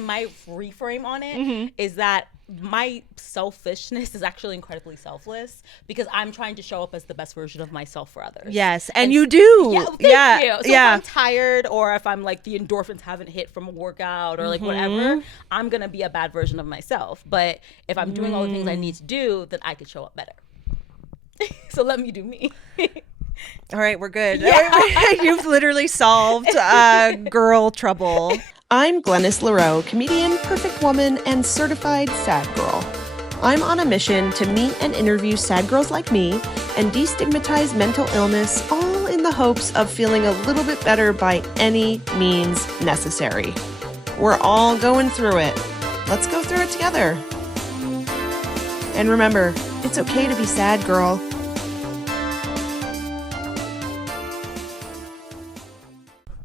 my reframe on it is that my selfishness is actually incredibly selfless because I'm trying to show up as the best version of myself for others. Yes, and you do. Thank you. So if I'm tired or if I'm like the endorphins haven't hit from a workout or like whatever, I'm gonna be a bad version of myself. But if I'm doing all the things I need to do, then I could show up better. So let me do me. All right, we're good. You've literally solved girl trouble. I'm Glennis LaRoe, comedian, perfect woman, and certified sad girl. I'm on a mission to meet and interview sad girls like me and destigmatize mental illness, all in the hopes of feeling a little bit better by any means necessary. We're all going through it. Let's go through it together. And remember, it's okay to be sad, girl.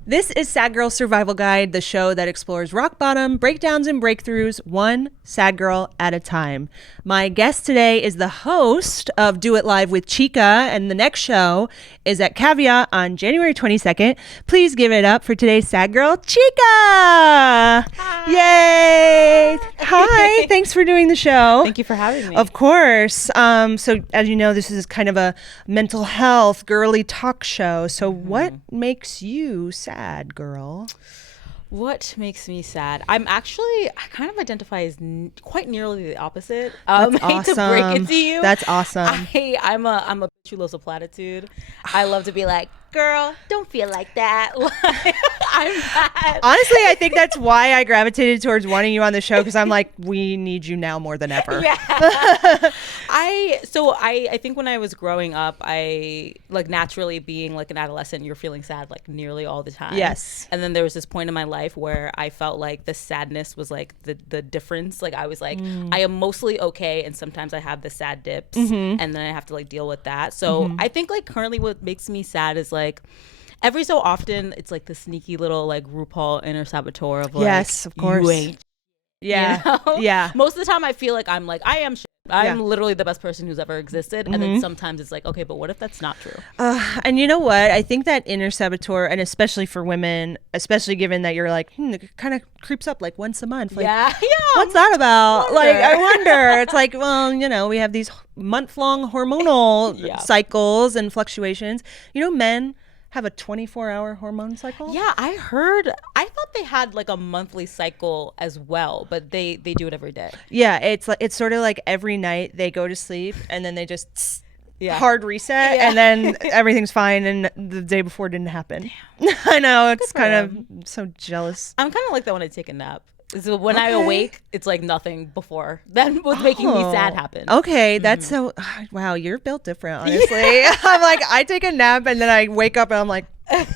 This is Sad Girl Survival Guide, the show that explores rock bottom, breakdowns, and breakthroughs, one sad girl at a time. My guest today is the host of Do It Live with Chika, and the next show is at Caveat on January 22nd. Please give it up for today's sad girl, Chika! Hi. Yay! Hi, thanks for doing the show. Thank you for having me. Of course. So as you know, this is kind of a mental health, girly talk show. So what makes you sad, girl? What makes me sad? I kind of identify as quite nearly the opposite. That's I hate to break it to you. That's awesome. I'm a bitch who loves a platitude. I love to be like, girl, don't feel like that. I'm bad. Honestly, I think that's why I gravitated towards wanting you on the show, because I'm like, we need you now more than ever. Yeah. I think when I was growing up, I like naturally being like an adolescent, you're feeling sad like nearly all the time. Yes. And then there was this point in my life where I felt like the sadness was like the difference. Like I was like, I am mostly okay, and sometimes I have the sad dips, and then I have to like deal with that. So I think like currently what makes me sad is like every so often it's like the sneaky little like RuPaul inner saboteur of like, yes, of course. You ain't. Yeah. You know? Yeah. Most of the time I feel like I'm like, I am shit. I'm literally the best person who's ever existed. And then sometimes it's like, okay, but what if that's not true? And you know what? I think that inner saboteur, and especially for women, especially given that you're like, it kind of creeps up like once a month. Like, yeah. What's that about? Like, I wonder. It's like, well, you know, we have these month-long hormonal cycles and fluctuations. You know, men have a 24-hour hormone cycle? Yeah, I thought they had like a monthly cycle as well, but they do it every day. Yeah, it's sort of like every night they go to sleep and then they just hard reset and then everything's fine, and the day before didn't happen. I know, it's kind of so jealous. I'm kind of like that when I take a nap. So when I awake, it's like nothing before. Then what's making me sad happen. Okay, that's so, wow, you're built different, honestly. I'm like, I take a nap and then I wake up and I'm like,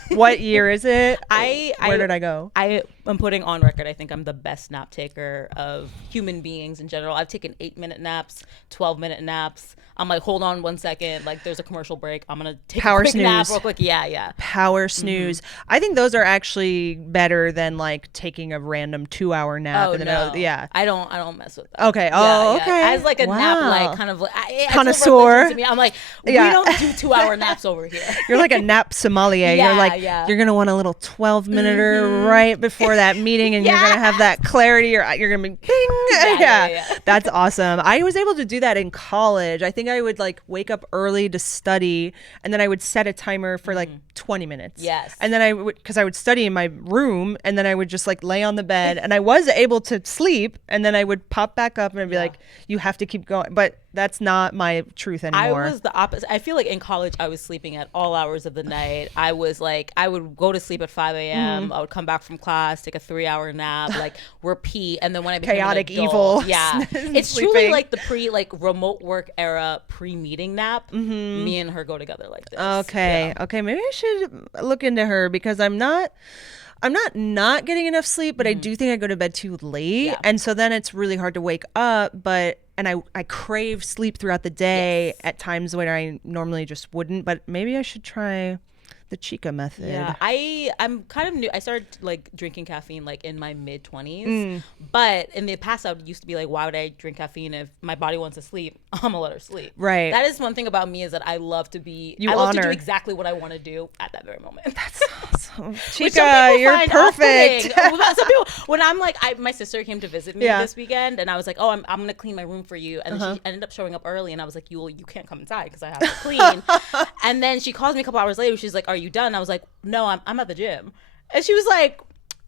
what year is it? Where did I go? I am putting on record, I think I'm the best nap taker of human beings in general. I've taken 8-minute naps, 12-minute naps. I'm like, hold on 1 second. Like, there's a commercial break. I'm going to take a quick nap real quick. Yeah. Power snooze. I think those are actually better than like taking a random 2-hour nap. I don't mess with that. Okay. Okay. As like a nap, like kind of like connoisseur. To me. I'm like, we don't do 2-hour naps over here. You're like a nap sommelier. You're like, you're gonna want a little 12-minuter right before that meeting, and you're gonna have that clarity. You're gonna be bing. Yeah. That's awesome. I was able to do that in college. I think I would like wake up early to study, and then I would set a timer for like 20 minutes. Yes. And then because I would study in my room, and then I would just like lay on the bed, and I was able to sleep, and then I would pop back up and be like, you have to keep going. But that's not my truth anymore. I was the opposite. I feel like in college I was sleeping at all hours of the night. I was like, I would go to sleep at 5 a.m. I would come back from class, take a 3-hour nap, like repeat. And then when I became chaotic an adult, evil, it's truly like the remote work era pre-meeting nap. Me and her go together like this. Okay, maybe I should look into her, because I'm not getting enough sleep, but I do think I go to bed too late, and so then it's really hard to wake up. And I crave sleep throughout the day at times when I normally just wouldn't. But maybe I should try the Chika method. Yeah, I'm kind of new. I started like drinking caffeine like in my mid-20s, but in the past I used to be like, why would I drink caffeine if my body wants to sleep? I'm gonna let her sleep. Right. That is one thing about me, is that I love to do exactly what I want to do at that very moment. That's Chica, you're perfect. Some people, when I'm like, my sister came to visit me this weekend, and I was like, oh, I'm gonna clean my room for you, and then she ended up showing up early, and I was like, you can't come inside because I have to clean. And then she calls me a couple hours later. She's like, are you done? I was like, no, I'm at the gym. And she was like,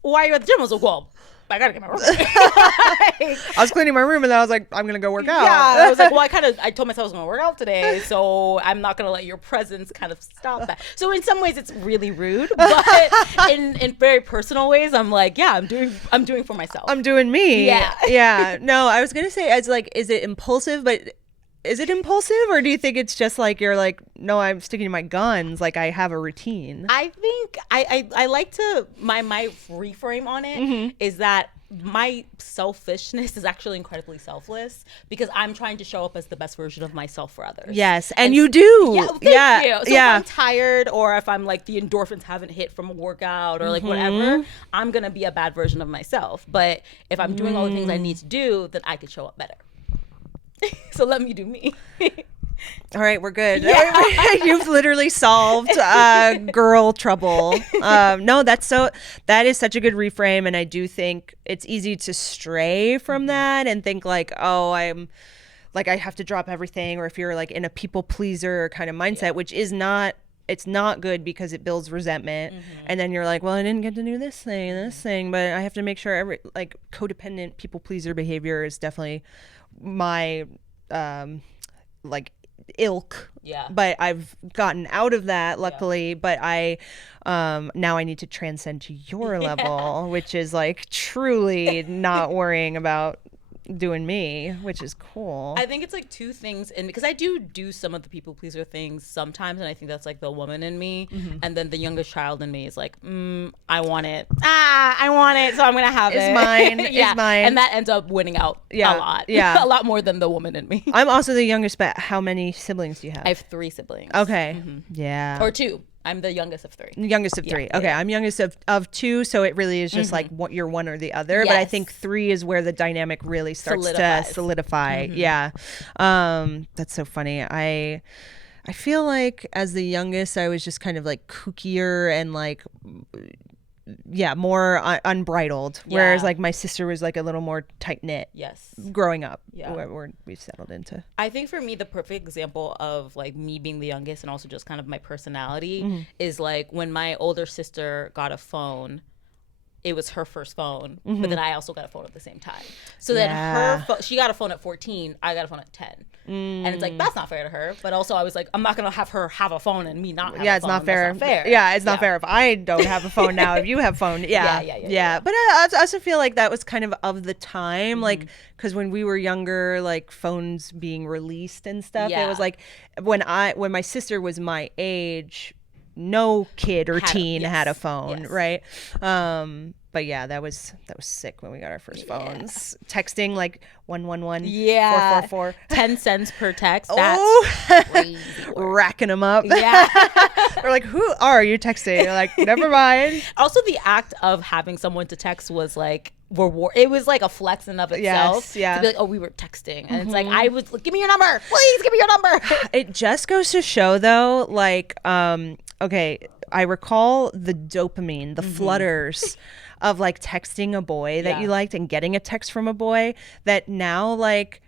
why are you at the gym? I was like, well, I gotta get my room. I was cleaning my room and then I was like, I'm gonna go work out. Yeah, I was like, well, I told myself I was gonna work out today, so I'm not gonna let your presence kind of stop that. So in some ways, it's really rude, but in very personal ways, I'm like, yeah, I'm doing for myself. I'm doing me. Yeah, yeah. No, I was gonna say, it's like, is it impulsive? But is it impulsive, or do you think it's just like you're like, no, I'm sticking to my guns, like I have a routine? I think I like to my reframe on it is that my selfishness is actually incredibly selfless because I'm trying to show up as the best version of myself for others. Yes, and you do. Yeah, thank you. So if I'm tired, or if I'm like the endorphins haven't hit from a workout, or like whatever, I'm gonna be a bad version of myself. But if I'm doing all the things I need to do, then I could show up better. So let me do me. All right, we're good. Yeah. You've literally solved girl trouble. No, that is such a good reframe, and I do think it's easy to stray from that and think like, oh, I have to drop everything, or if you're like in a people pleaser kind of mindset, which is not. It's not good because it builds resentment, and then you're like, well, I didn't get to do this thing, but I have to make sure codependent people pleaser behavior is definitely my ilk. Yeah. But I've gotten out of that, luckily. But I now I need to transcend to your level, which is like truly not worrying about doing me, which is cool. I think it's like two things, and because I do some of the people pleaser things sometimes, and I think that's like the woman in me, and then the youngest child in me is like, I want it, so I'm gonna have it. It's mine. Yeah. It's mine. And that ends up winning out a lot. Yeah. A lot more than the woman in me. I'm also the youngest, but how many siblings do you have? I have 3 siblings. Okay. Yeah. Or 2. I'm the youngest of 3. Youngest of 3. Okay, I'm youngest of 2, so it really is just like what you're one or the other. Yes. But I think 3 is where the dynamic really starts to solidify. Yeah, that's so funny. I feel like as the youngest, I was just kind of like kookier and like more unbridled, whereas like my sister was like a little more tight-knit. Yes, growing up, where we've settled into. I think for me the perfect example of like me being the youngest and also just kind of my personality is like when my older sister got a phone. It was her first phone, but then I also got a phone at the same time. So then she got a phone at 14, I got a phone at 10. And it's like, that's not fair to her. But also I was like, I'm not going to have her have a phone and me not have a phone. It's not fair. That's not fair. Yeah, it's not fair if I don't have a phone now, if you have phone. Yeah. But I also feel like that was kind of the time, like, because when we were younger, like phones being released and stuff, it was like when my sister was my age, no kid or teen had a phone, right? But yeah, that was sick when we got our first phones. Texting like 111, 444, 10 cents per text. That's crazy. Racking them up. Yeah. They're like, who are you texting? You're like, never mind. Also, the act of having someone to text was like reward. It was like a flex in of itself. Yes, to be like, oh, we were texting, and it's like I was like, give me your number, please give me your number. It just goes to show though, like, okay, I recall the dopamine, the flutters of like texting a boy that you liked and getting a text from a boy, that now like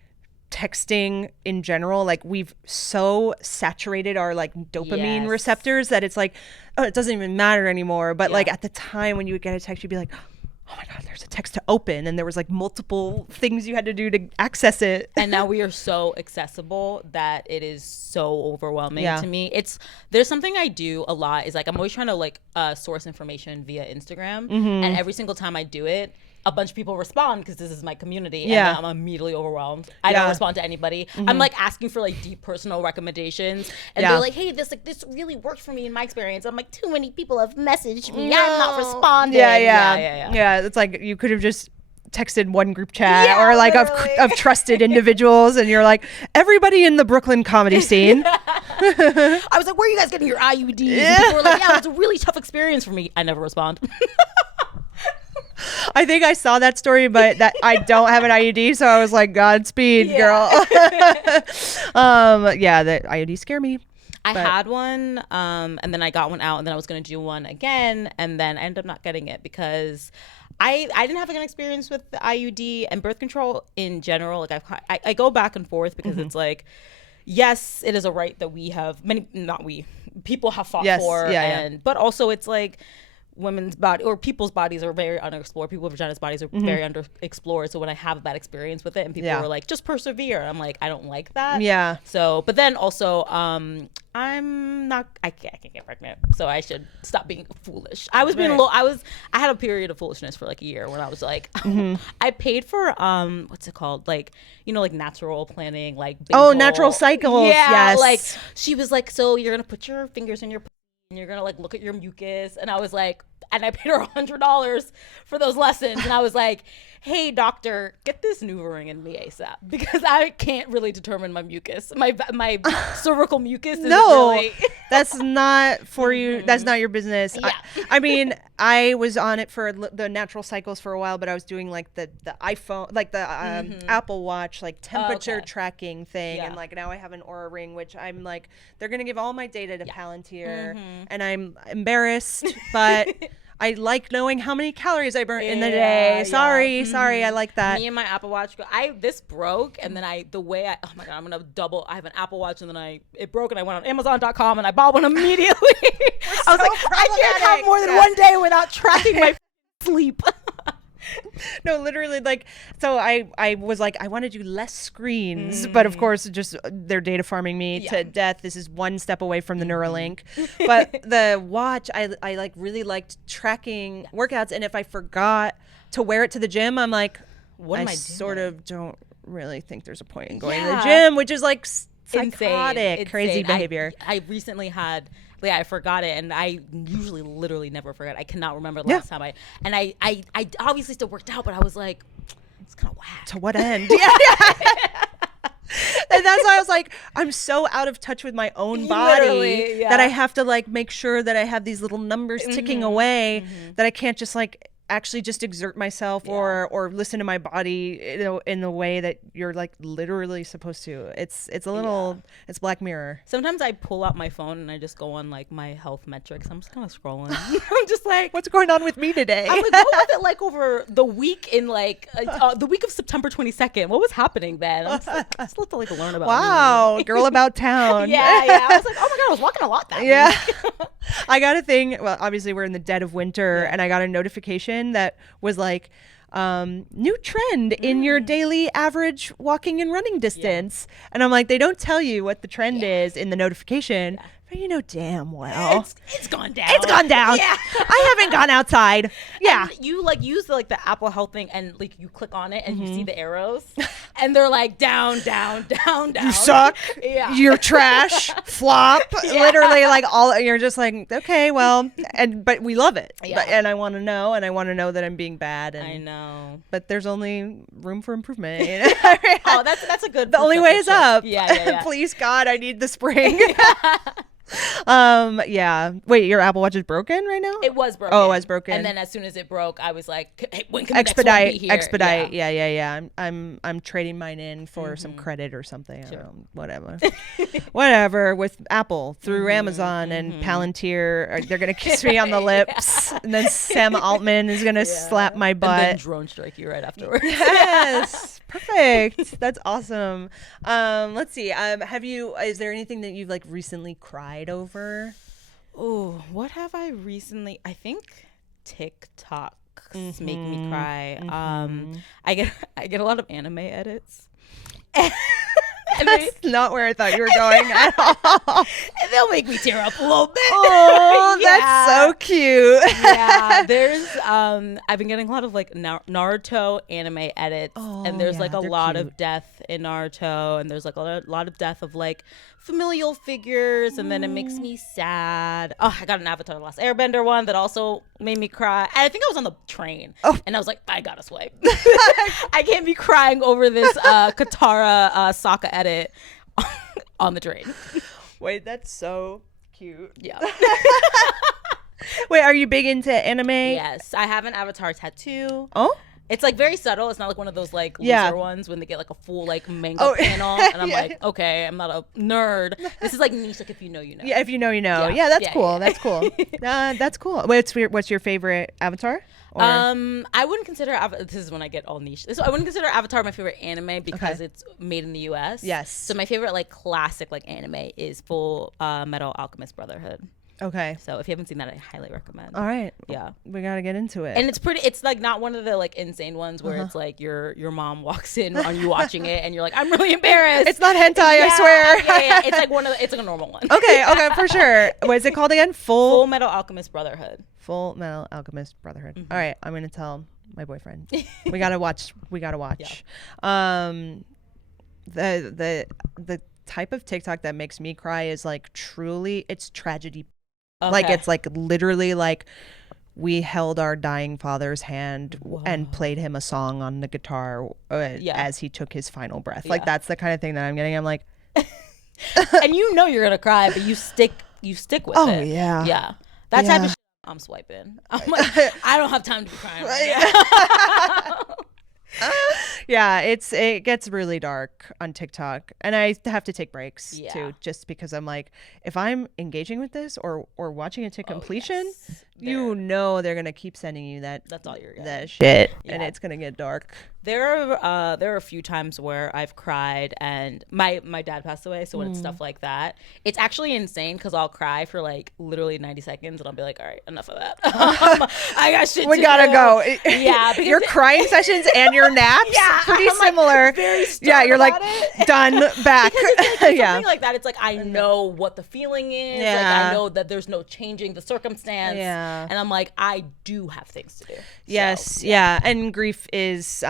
texting in general, like we've so saturated our like dopamine receptors that it's like, oh, it doesn't even matter anymore. But like at the time when you would get a text, you'd be like, oh my God, there's a text to open, and there was like multiple things you had to do to access it. And now we are so accessible that it is so overwhelming to me. There's something I do a lot is like I'm always trying to like source information via Instagram, and every single time I do it, a bunch of people respond because this is my community, and then I'm immediately overwhelmed. I don't respond to anybody. I'm like asking for like deep personal recommendations, and they're like, hey, this really worked for me in my experience. I'm like, too many people have messaged me. I'm not responding. Yeah. It's like you could have just texted one group chat or like of trusted individuals, and you're like, everybody in the Brooklyn comedy scene. I was like, where are you guys getting your IUDs? And people were like, yeah, it was a really tough experience for me. I never respond. I think I saw that story, but that I don't have an IUD, so I was like, Godspeed, girl. The IUDs scare me. I had one, and then I got one out, and then I was going to do one again, and then I ended up not getting it because I didn't have like an experience with the IUD and birth control in general. Like I go back and forth because it's like, yes, it is a right that we have people have fought for, but also it's like women's body or people's bodies are very underexplored. People's vaginas bodies are very underexplored. So when I have that experience with it and people are like, just persevere, I'm like, I don't like that. Yeah. So, but then also, I can't get pregnant, so I should stop being foolish. I was being I had a period of foolishness for like a year when I was like, I paid for what's it called, like, you know, like natural planning, like natural cycles. Yeah, yes. Like she was like, so you're gonna put your fingers in your and you're gonna like look at your mucus, and I was like, and I paid her $100 for those lessons, and I was like, hey doctor, get this NuvaRing in me ASAP because I can't really determine my mucus, my cervical mucus. That's not for you. That's not your business. Yeah. I mean, I was on it for the natural cycles for a while, but I was doing like the iPhone, like the Apple Watch, like temperature tracking thing, and like now I have an Oura Ring, which I'm like, they're gonna give all my data to Palantir, and I'm embarrassed, but I like knowing how many calories I burnt in the day. Sorry, I like that. Me and my Apple Watch, this broke, and then oh my God, I'm gonna double. I have an Apple Watch, and then it broke, and I went on Amazon.com and I bought one immediately. I was like, I can't have more than one day without tracking my sleep. No, literally, like, so I was like, I want to do less screens, but of course, just they're data farming me to death. This is one step away from the Neuralink. But the watch, I like really liked tracking workouts, and if I forgot to wear it to the gym, I'm like, what am I sort of don't really think there's a point in going to the gym, which is like psychotic, crazy behavior. I recently had. Yeah, I forgot it, and I usually literally never forget. I cannot remember the last time I obviously still worked out, but I was like, it's kind of whack. To what end? And that's why I was like, I'm so out of touch with my own body that I have to like make sure that I have these little numbers ticking away, that I can't just like actually just exert myself or listen to my body, you know, in the way that you're like literally supposed to. It's a little it's Black Mirror. Sometimes I pull out my phone and I just go on like my health metrics. I'm just kind of scrolling. I'm just like, what's going on with me today? I'm like, what was it like over the week in like the week of September 22nd? What was happening then? I'm just like, I still have to like learn about me. Girl about town. I was like, oh my God, I was walking a lot that week. I got a thing. Well, obviously we're in the dead of winter, and I got a notification that was like, new trend in your daily average walking and running distance. And I'm like, they don't tell you what the trend is in the notification. But you know damn well it's gone down. It's gone down. Yeah. I haven't gone outside. Yeah. And you like use the Apple Health thing, and like you click on it and you see the arrows, and they're like down, down, down, down. You suck. Yeah. You're trash. Flop. Literally, like all. You're just like, okay, well, but we love it. Yeah. And I want to know, that I'm being bad. And, I know. But there's only room for improvement. Oh, that's a good. The only way is up. Yeah. Please God, I need the spring. Wait, your Apple Watch is broken right now? It was broken. Oh, it was broken. And then as soon as it broke, I was like, hey, when can the next one be here? Expedite. Yeah. I'm trading mine in for some credit or something. Sure. Whatever with Apple through Amazon and Palantir. They're gonna kiss me on the lips, and then Sam Altman is gonna slap my butt and then drone strike you right afterwards. Yes. Perfect. That's awesome. Let's see. Is there anything that you've like recently cried over? Oh, what have I recently? I think TikToks make me cry. I get a lot of anime edits. That's not where I thought you were going at all. And they'll make me tear up a little bit. Oh, that's so cute. Yeah, there's I've been getting a lot of like Naruto anime edits, and there's like a lot of death in Naruto, and there's like a lot of death of like familial figures, and then it makes me sad. Oh, I got an Avatar: The Last Airbender one that also made me cry. And I think I was on the train, and I was like, I gotta swipe. I can't be crying over this Katara Sokka edit on the train. Wait, that's so cute. Yeah. Wait, are you big into anime? Yes, I have an Avatar tattoo. Oh? It's like very subtle. It's not like one of those like loser ones when they get like a full like manga panel, and I'm like, okay, I'm not a nerd. This is like niche. Like if you know, you know. Yeah, if you know, you know. Yeah, that's cool. That's cool. That's cool. What's your favorite Avatar? Or? I wouldn't consider this is when I get all niche. I wouldn't consider Avatar my favorite anime because it's made in the U.S. Yes. So my favorite like classic like anime is Full Metal Alchemist Brotherhood. Okay. So if you haven't seen that, I highly recommend. All right. Yeah. We got to get into it. And it's like not one of the like insane ones where it's like your mom walks in on you watching it and you're like, I'm really embarrassed. It's not hentai, I swear. Yeah. It's like it's like a normal one. Okay, for sure. What is it called again? Full Metal Alchemist Brotherhood. Full Metal Alchemist Brotherhood. All right, I'm going to tell my boyfriend. We got to watch. Yeah. The type of TikTok that makes me cry is like truly it's tragedy. Okay. Like it's like literally like we held our dying father's hand and played him a song on the guitar as he took his final breath. Like that's the kind of thing that I'm getting. I'm like and you know you're going to cry, but you stick with it. Oh yeah. Yeah. That type of shit I'm swiping. I'm like, I don't have time to be crying right now. Yeah, it gets really dark on TikTok, and I have to take breaks too, just because I'm like, if I'm engaging with this or watching it to completion, you know they're gonna keep sending you that's all you're getting. That shit, and it's gonna get dark. There are a few times where I've cried, and my dad passed away, so when it's stuff like that, it's actually insane because I'll cry for like literally 90 seconds, and I'll be like, all right, enough of that. I got shit. We gotta go. Yeah, your crying sessions and your naps, pretty similar. Like, very you're like done back. Something like that. It's like I know what the feeling is. Like I know that there's no changing the circumstance. Yeah, and I'm like, I do have things to do. Yes, so, and grief is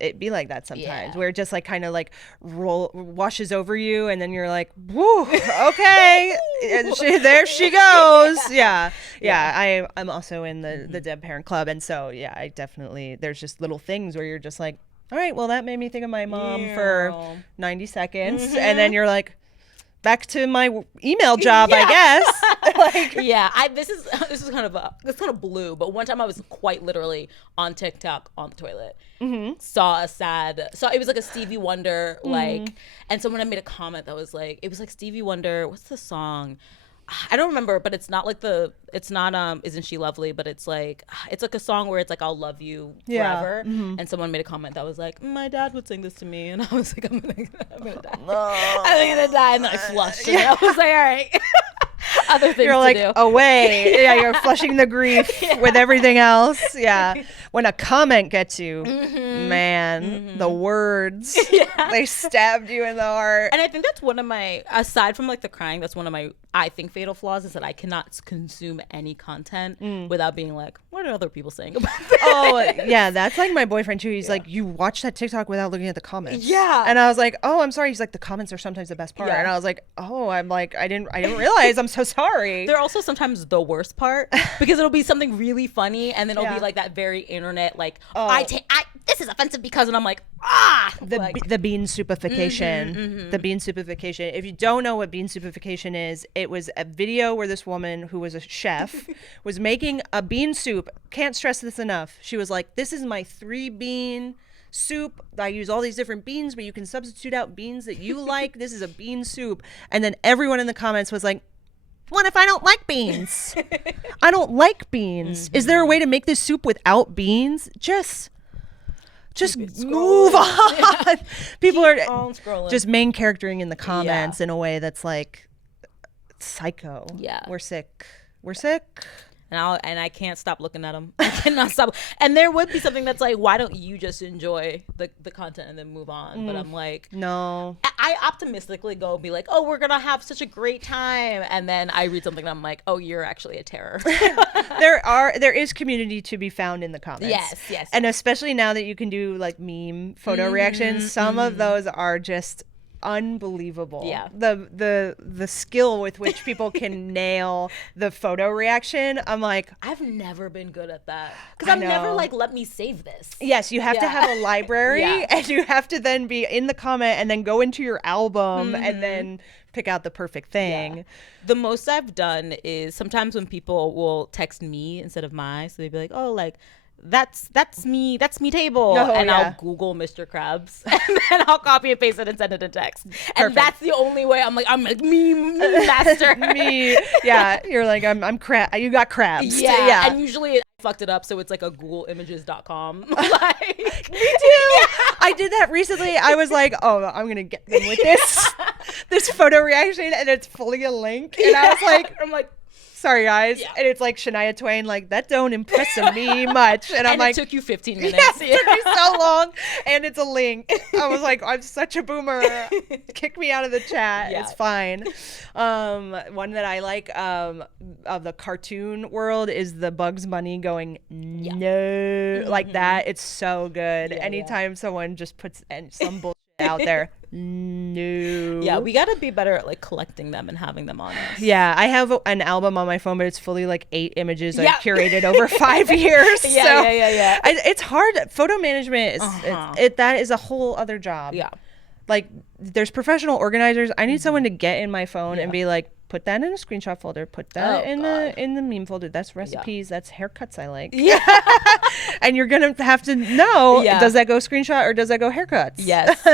it be like that sometimes where it just like kind of like washes over you, and then you're like, whoo, okay. There she goes. I'm also in the Dead Parent Club, and so I definitely, there's just little things where you're just like, all right, well that made me think of my mom for 90 seconds, and then you're like, back to my email job, I guess. This is kind of blue, but one time I was quite literally on TikTok on the toilet, saw it was like a Stevie Wonder and someone had made a comment that was like, it was like Stevie Wonder, what's the song? I don't remember, but it's not Isn't She Lovely, but it's like a song where it's like, I'll love you forever. And someone made a comment that was like, my dad would sing this to me, and I was like, I'm gonna die. I'm gonna die. And then I flushed, and I was like, all right. Other things you're like, do. Away. You're flushing the grief with everything else. When a comment gets you, man, the words, they stabbed you in the heart. And I think that's one of my, aside from like the crying, that's one of my, I think, fatal flaws, is that I cannot consume any content without being like, what are other people saying about this? Oh, yeah, that's like my boyfriend too. He's like, you watch that TikTok without looking at the comments. Yeah. And I was like, oh, I'm sorry. He's like, the comments are sometimes the best part. And I was like, oh, I'm like, I didn't realize. I'm so sorry. They're also sometimes the worst part, because it'll be something really funny, and then it'll be like that very internet, like, this is offensive because, and I'm like, the bean soupification. The bean soupification. If you don't know what bean soupification is, it was a video where this woman who was a chef was making a bean soup. Can't stress this enough. She was like, this is my 3-bean soup. I use all these different beans, but you can substitute out beans that you like. This is a bean soup. And then everyone in the comments was like, what if I don't like beans? I don't like beans. Is there a way to make this soup without beans? Just move on. People are just main charactering in the comments in a way that's like psycho. Yeah, we're sick. And I can't stop looking at them. I cannot stop. And there would be something that's like, why don't you just enjoy the content and then move on? But I'm like, no. I optimistically go and be like, oh, we're gonna have such a great time, and then I read something and I'm like, oh, you're actually a terror. There is community to be found in the comments. Yes. And especially now that you can do like meme photo reactions, some of those are just unbelievable. Yeah. The skill with which people can nail the photo reaction. I'm like, I've never been good at that, because I'm never like, let me save this. Yes, you have to have a library and you have to then be in the comment and then go into your album and then pick out the perfect thing. The most I've done is sometimes when people will text me instead of so they'd be like, oh, like that's me table, Oh, and yeah. I'll Google Mr. Krabs, and then I'll copy and paste it and send it in text. And Perfect. that's the only way. I'm like me master. Me, yeah. You're like, I'm crab. You got crabs. Yeah. And usually I fucked it up, so it's like a googleimages.com. Like, me too. I did that recently. I was like, oh, I'm gonna get them with this photo reaction, and it's fully a link. And I was like, I'm like, sorry guys. Yeah. And it's like Shania Twain, like, that don't impress me much. And I'm and like, it took you 15 minutes. yes, it took me so long, and it's a link. I was like, I'm such a boomer. Kick me out of the chat. Yeah. It's fine. One that I like of the cartoon world is the Bugs Bunny going no, like that. It's so good. Yeah, Anytime someone just puts some bullshit out there, no. Yeah, we gotta be better at like collecting them and having them on us. Yeah, I have an album on my phone, but it's fully like 8 images Yeah. I've curated over 5 years. Yeah. It's hard. Photo management is that is a whole other job. Yeah. Like, there's professional organizers. I need someone to get in my phone and be like, put that in a screenshot folder. Put that in the meme folder. That's recipes. That's haircuts I like. Yeah. And you're gonna have to know, Yeah. does that go screenshot or does that go haircuts? Yes.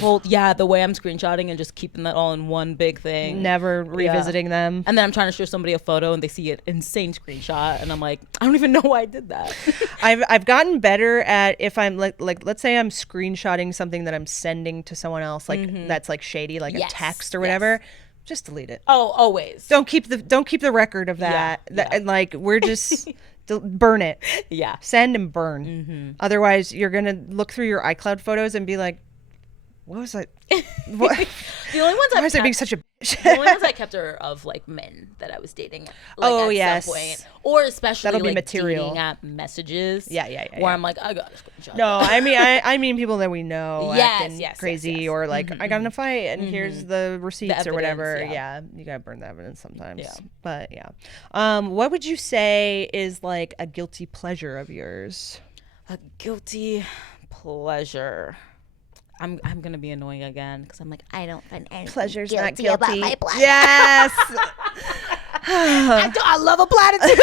Well, yeah, the way I'm screenshotting and just keeping that all in one big thing. Never revisiting them. And then I'm trying to show somebody a photo and they see an insane screenshot and I'm like, I don't even know why I did that. I've gotten better at, if I'm like let's say I'm screenshotting something that I'm sending to someone else, like that's like shady, like a text or whatever. Just delete it. Oh, always. Don't keep the record of that. And like, we're just burn it. Yeah. Send and burn. Otherwise, you're gonna look through your iCloud photos and be like, what was I? What? The only ones Why was I being such a bitch? The only ones I kept are of like men that I was dating. Like, at some point. Or especially That'll be like material. dating app messages. Yeah. Where I'm like, I got a screenshot. No, I mean people that we know acting yes, crazy or like, I got in a fight and here's the receipts The or whatever. evidence, Yeah, you gotta burn the evidence sometimes. Yeah. But what would you say is like a guilty pleasure of yours? A guilty pleasure. I'm gonna be annoying again because I'm like, I don't find any Pleasure's guilty not guilty. about my pleasure. Yes. I love a platitude.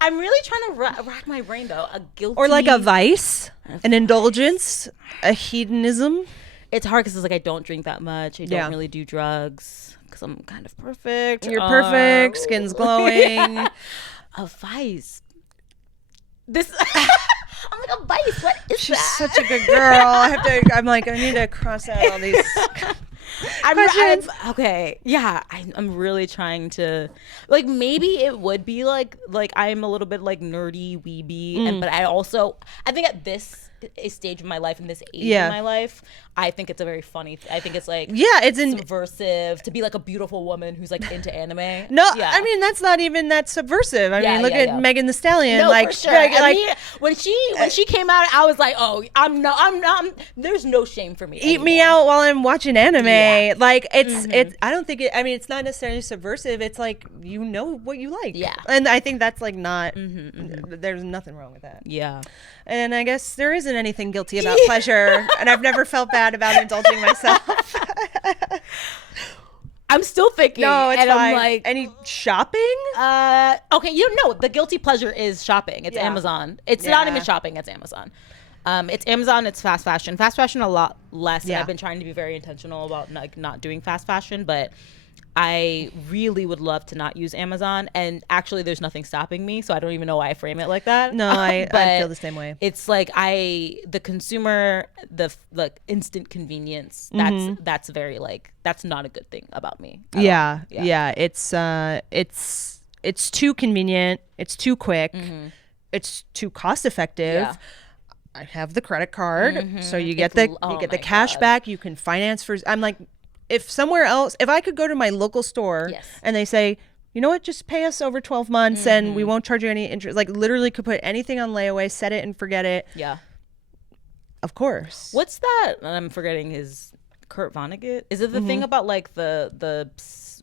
I'm really trying to rack my brain though. A guilty Or like a vice, an indulgence, a hedonism. It's hard because it's like I don't drink that much. I don't Yeah. really do drugs because I'm kind of perfect. You're perfect. Skin's glowing. A vice. This. I'm like, a vice. What is She's that? such a good girl. I'm like, I need to cross out all these. I'm okay. Yeah, I'm really trying to, like, maybe it would be like I'm a little bit like nerdy, weeby, but I think at this stage of my life and this age of my life, I think it's a very funny. I think it's like it's subversive to be like a beautiful woman who's like into anime. No, Yeah. I mean that's not even that subversive. I mean, look yeah, at yeah. Megan Thee Stallion. No, like, for sure. like, I mean, when she came out, I was like, oh, I'm not. There's no shame for me. eat me anymore. out while I'm watching anime. Yeah. Like it's. I don't think it. I mean, it's not necessarily subversive. It's like, you know what you like. Yeah. And I think that's like not. There's nothing wrong with that. Yeah. And I guess there isn't anything guilty about pleasure, and I've never felt bad about indulging myself. I'm still thinking. No, it's and fine. I'm like, any shopping? okay, the guilty pleasure is shopping. It's Amazon. It's not even shopping. It's Amazon. It's Amazon. It's fast fashion. Fast fashion a lot less. And I've been trying to be very intentional about not doing fast fashion, but I really would love to not use Amazon. And actually, there's nothing stopping me, so I don't even know why I frame it like that. No, I feel the same way. It's like the consumer, the like instant convenience. That's very like, that's not a good thing about me. Yeah. It's too convenient. It's too quick. It's too cost effective. Yeah. I have the credit card, so you get the cash back. You can finance for. I'm like, if I could go to my local store and they say, you know what, just pay us over 12 months and we won't charge you any interest. Like, literally could put anything on layaway, set it and forget it. Yeah. Of course. What's that? I'm forgetting his Kurt Vonnegut. Is it the thing about like the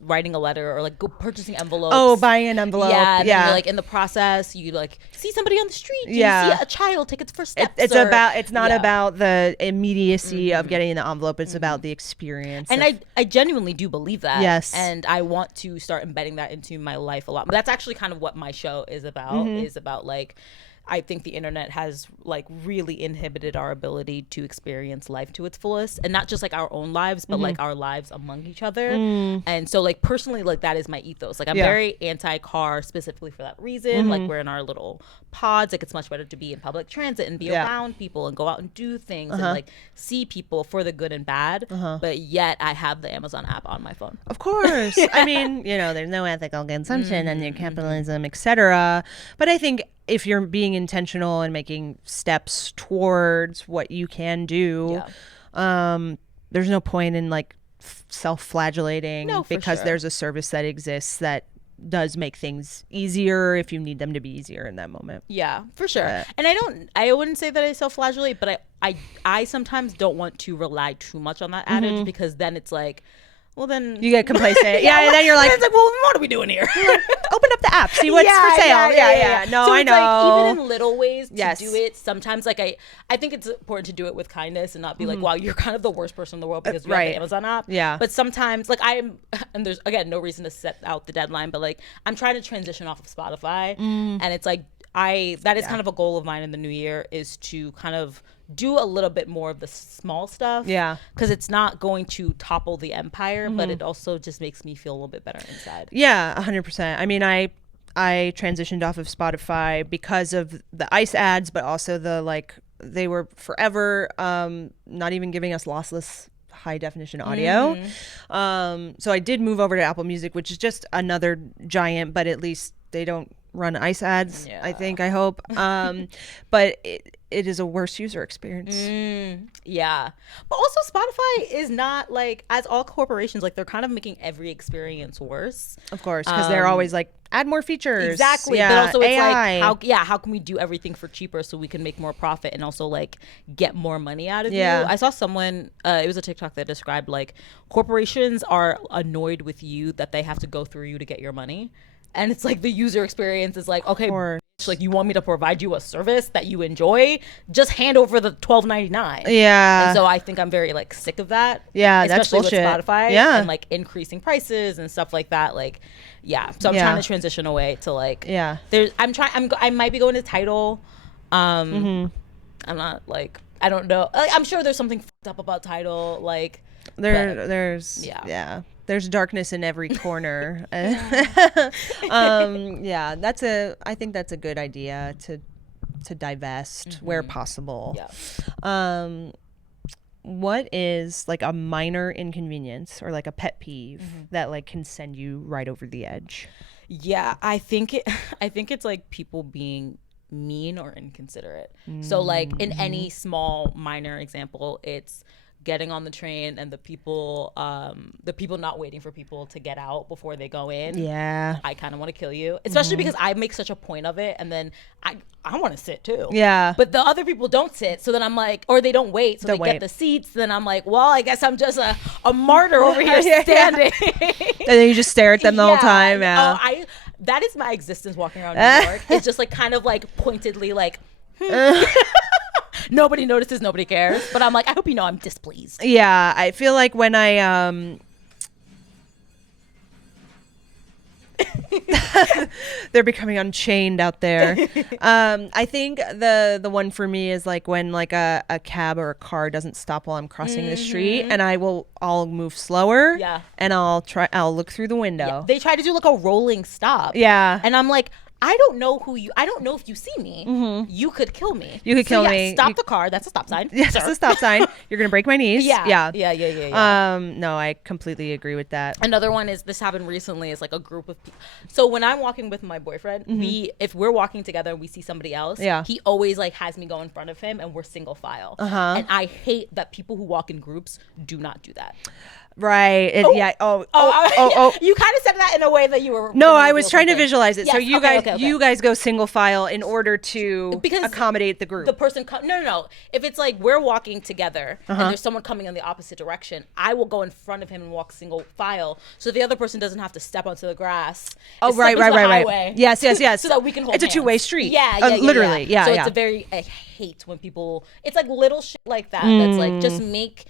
writing a letter or like purchasing envelopes? Oh, buying an envelope. Yeah. And then you're like in the process, you like see somebody on the street. You see a child take its first steps. It's not about the immediacy of getting the envelope. It's about the experience. And I genuinely do believe that. Yes. And I want to start embedding that into my life a lot. But that's actually kind of what my show is about. Is about like I think the internet has like really inhibited our ability to experience life to its fullest, and not just like our own lives, but like our lives among each other. And so like personally, like that is my ethos. Like I'm very anti-car specifically for that reason. Like we're in our little pods. Like it's much better to be in public transit and be around people and go out and do things and like see people for the good and bad. But yet I have the Amazon app on my phone. Of course. I mean, you know, there's no ethical consumption and your capitalism, etc. But I think if you're being intentional and making steps towards what you can do, there's no point in like self-flagellating because there's a service that exists that does make things easier if you need them to be easier in that moment. Yeah, for sure. And I wouldn't say that I self-flagellate, but I sometimes don't want to rely too much on that adage, because then it's like, well, then you get complacent. And then you're like, it's like, well, what are we doing here? Open up the app, see what's for sale. Yeah. No, so I it's know. Like, even in little ways to do it. Sometimes, like I think it's important to do it with kindness and not be like, wow, you're kind of the worst person in the world because you have the Amazon app. Yeah. But sometimes, like and there's again no reason to set out the deadline, but like I'm trying to transition off of Spotify, and it's like that is kind of a goal of mine in the new year, is to kind of do a little bit more of the small stuff. Yeah. Because it's not going to topple the empire, but it also just makes me feel a little bit better inside. Yeah, 100%. I mean, I transitioned off of Spotify because of the ICE ads, but also the like they were forever not even giving us lossless high definition audio. So I did move over to Apple Music, which is just another giant, but at least they don't run ICE ads. I hope. But it is a worse user experience. Yeah. But also Spotify is not like, as all corporations, like they're kind of making every experience worse. Of course, because they're always like, add more features. Exactly. But also it's AI. Like, how can we do everything for cheaper so we can make more profit and also like get more money out of you? I saw someone, it was a TikTok that described like corporations are annoyed with you that they have to go through you to get your money. And it's like the user experience is like, okay, like you want me to provide you a service that you enjoy, just hand over the $12.99. Yeah. And so I think I'm very like sick of that. Yeah, that's bullshit. Especially with Spotify and like increasing prices and stuff like that. Like, so I'm trying to transition away to like, I might be going to Tidal. I'm not like, I don't know. I'm sure there's something fucked up about Tidal. Like there's darkness in every corner. I think that's a good idea to divest where possible. What is like a minor inconvenience or like a pet peeve that like can send you right over the edge? I think it's like people being mean or inconsiderate. So like in any small minor example, it's getting on the train and the people not waiting for people to get out before they go in. I kind of want to kill you, especially because I make such a point of it, and then I want to sit too. But the other people don't sit, so then I'm like, or they don't wait, so they get the seats. Then I'm like, well, I guess I'm just a martyr over here standing. And then you just stare at them the whole time. That is my existence walking around New York. It's just like kind of like pointedly like. Nobody notices, nobody cares, but I'm like, I hope you know I'm displeased. I feel like when I they're becoming unchained out there. I think the one for me is like when like a cab or a car doesn't stop while I'm crossing the street, and I'll move slower and I'll look through the window. They try to do like a rolling stop, and I'm like, I don't know if you see me. You could kill me. Stop the car. That's a stop sign. Yes, that's a stop sign. You're going to break my knees. Yeah. No, I completely agree with that. Another one is, this happened recently, is like a group of people. So when I'm walking with my boyfriend, if we're walking together and we see somebody else, he always like has me go in front of him and we're single file. And I hate that people who walk in groups do not do that. Right. You kind of said that in a way that you were. No, I was trying to visualize it. Yes, so you guys go single file in order to accommodate the group. The person, no. If it's like we're walking together and there's someone coming in the opposite direction, I will go in front of him and walk single file, so the other person doesn't have to step onto the grass. Right. Yes. So that we can hold hands. It's a two-way street. Literally. Yeah. So it's I hate when people. It's like little shit like that. That's like just make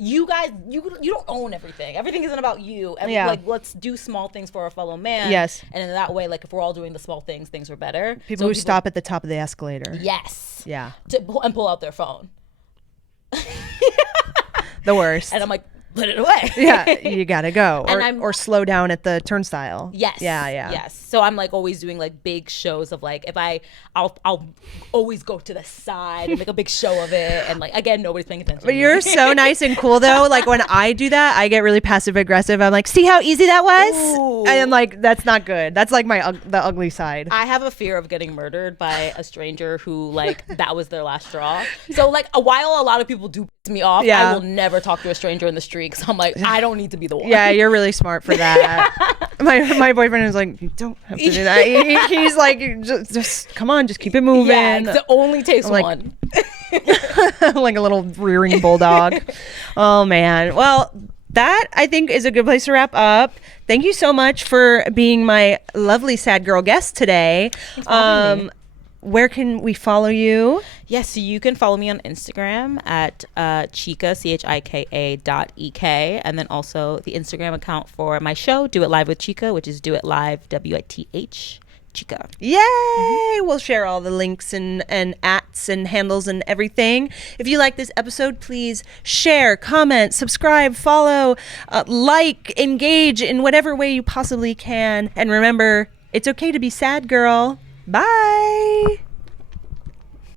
you guys, you don't own everything. Everything isn't about you. Like, let's do small things for our fellow man. Yes. And in that way, like, if we're all doing the small things are better. People who stop at the top of the escalator. Yes. Yeah. And pull out their phone. The worst. And I'm like, put it away. Yeah, you gotta go, And or slow down at the turnstile. Yes. Yeah. Yes. So I'm like always doing like big shows of like, if I'll always go to the side and make a big show of it, and like, again, nobody's paying attention. But you're so nice and cool though. Like when I do that, I get really passive aggressive. I'm like, see how easy that was? Ooh. And I'm like, that's not good. That's like the ugly side. I have a fear of getting murdered by a stranger who like that was their last straw. So like while a lot of people do piss me off, I will never talk to a stranger in the street because I'm like, I don't need to be the one. Yeah, you're really smart for that. My boyfriend is like, you don't have to do that. He's like, just come on, just keep it moving. Yeah, it only takes one. Like a little rearing bulldog. Oh man. Well, that I think is a good place to wrap up. Thank you so much for being my lovely sad girl guest today. Where can we follow you? Yes, so you can follow me on Instagram at Chika, CHIKA.EK, and then also the Instagram account for my show, Do It Live with Chika, which is Do It Live, WITH, Chika. Yay! We'll share all the links and ats and handles and everything. If you like this episode, please share, comment, subscribe, follow, like, engage in whatever way you possibly can. And remember, it's okay to be sad, girl. Bye.